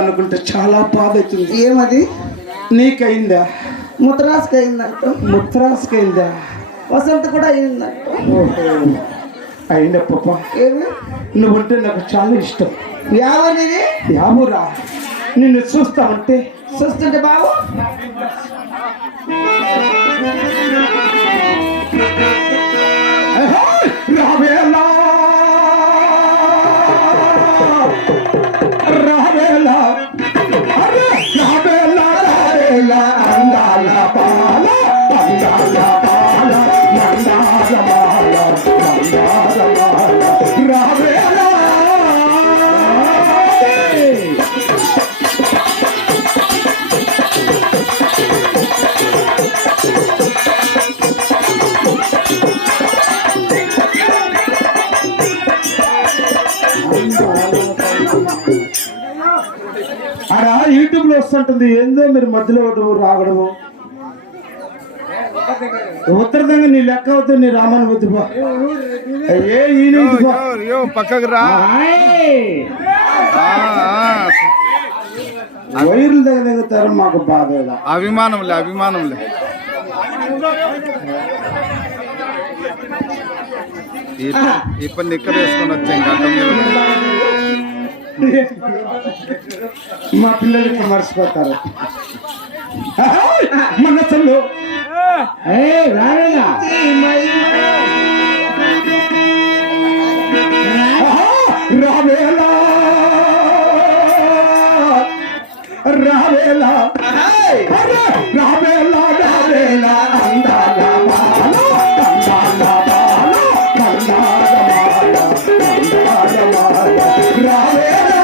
అనుకుంటే చాలా బాధ అవుతుంది. ఏమది? నీకయిందా? ముత్తరాసుకు అయిందంట. ముత్తరాసుకైందా? వసంత కూడా అయిందంట. ఓహో, అయిందా పాప? ఏమి? నువ్వంటే నాకు చాలా ఇష్టం. యావనిది యామురా, నిన్ను చూస్తామంటే చూస్తుంటే బాబు రావేలా రావేలా అరే రావేలా రావేలా అందాల బాల అందాల బాల మందార బాల మందార బాల రావేలా. అలా యూట్యూబ్ లో వస్తుంటుంది, ఏందో మీరు మధ్యలో రావడము. ఉత్తరదంగా నీ లెక్క అవుతుంది, నీ రామాను వద్దుపా. ఏ పక్కకు రా. వైర్లు దగ్గర మాకు బాధ. అభిమానంలే అభిమానంలే. ఇప్పుడు నిక్కర వేసుకొని వచ్చాం గడ్డం మీద. మా పిల్లలు ఇట్లా మర్చిపోతారు. మనసులో రావేలా రావేలా రావేలా రావేలా రావేలా అందాల బాల అందాల బాల మందార బాల మందార బాల రావేలా.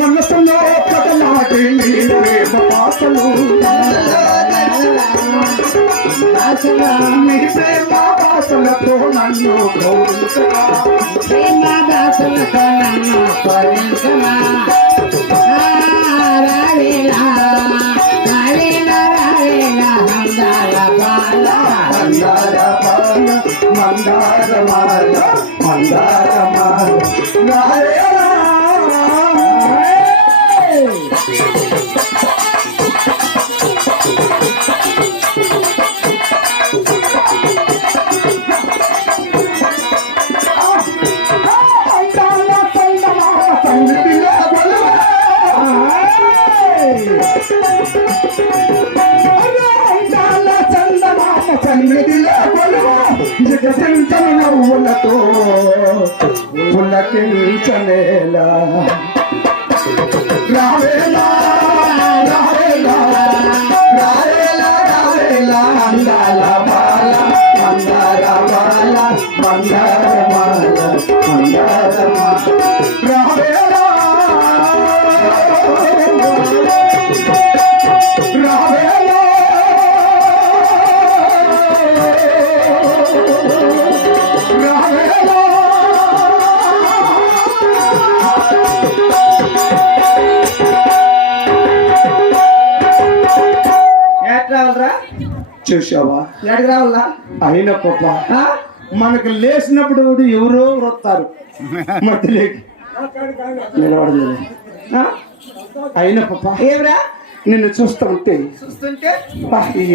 మనసులో కదలాడే నీవేమ ఆశలు, నీ ప్రేమ ఆశలతో నన్ను గౌరవించగా, ప్రేమ దాసులతో నన్ను స్మరించమా. రావేలా రావేలా రావేలా అందాల బాల మందార బాల మందార మాల మందార మాల రావేలా. నవ్వులతో పులకించనేలా రావేలా రావేలా రావేలా రావేలా అందాల బాల మందార బాల మందార మాల మందార మాల రావేలా రావేలా. చూసావా ఎక్కడికి రావాలా? అయిన పాప మనకు లేచినప్పుడు ఎవరో వస్తారు మధ్యలోకి నిలబడలేదు. అయిన పాప ఏమిరా నిన్ను చూస్తుంటే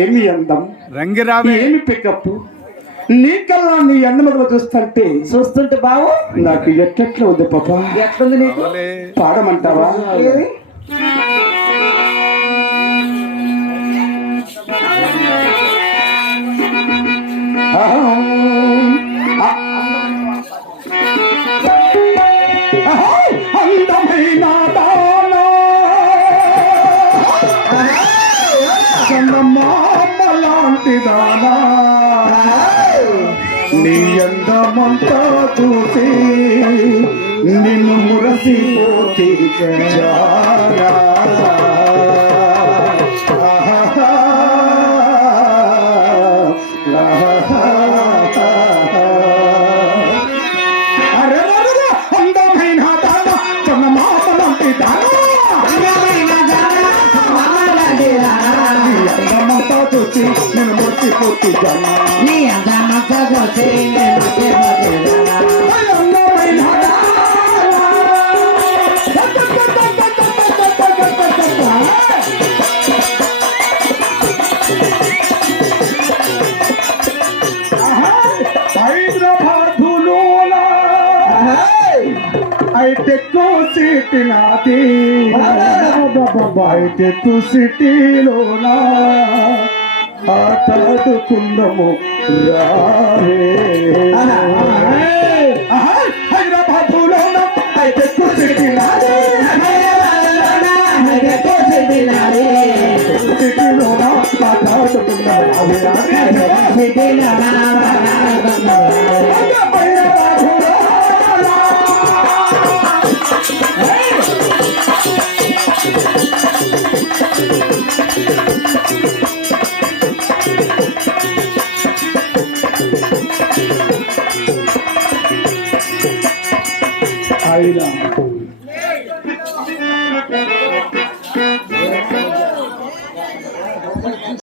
ఏమి అందం, ఏమి పికప్, నీకల్లా నీ అన్నమగలు చూస్తుంటే బావు నాకు ఎట్లెట్లా ఉంది పాప. ఎట్లుంది నీకు? పాడమంటావా? ఏమి? అందమైన దానా లాంటి దానా నీ అందమంతా చూసి నిన్ను మురసిపోతే జానా. అందమైన దానా చందమామ లాంటి దానా చూసి నేను మొట్టిపోతు జన నీ అందమంత చూసి నేను మర్చిపోతున్నా. అందమైన హైదరాబాదులోనా అయితే సిటీ నాది అయితే సిటీలోనా ఆటాడుకుందము రావే హైదరాబాదులోనా అయితే సిటీ నాది సిటీలోనా ఆటాడుకుందము అయినా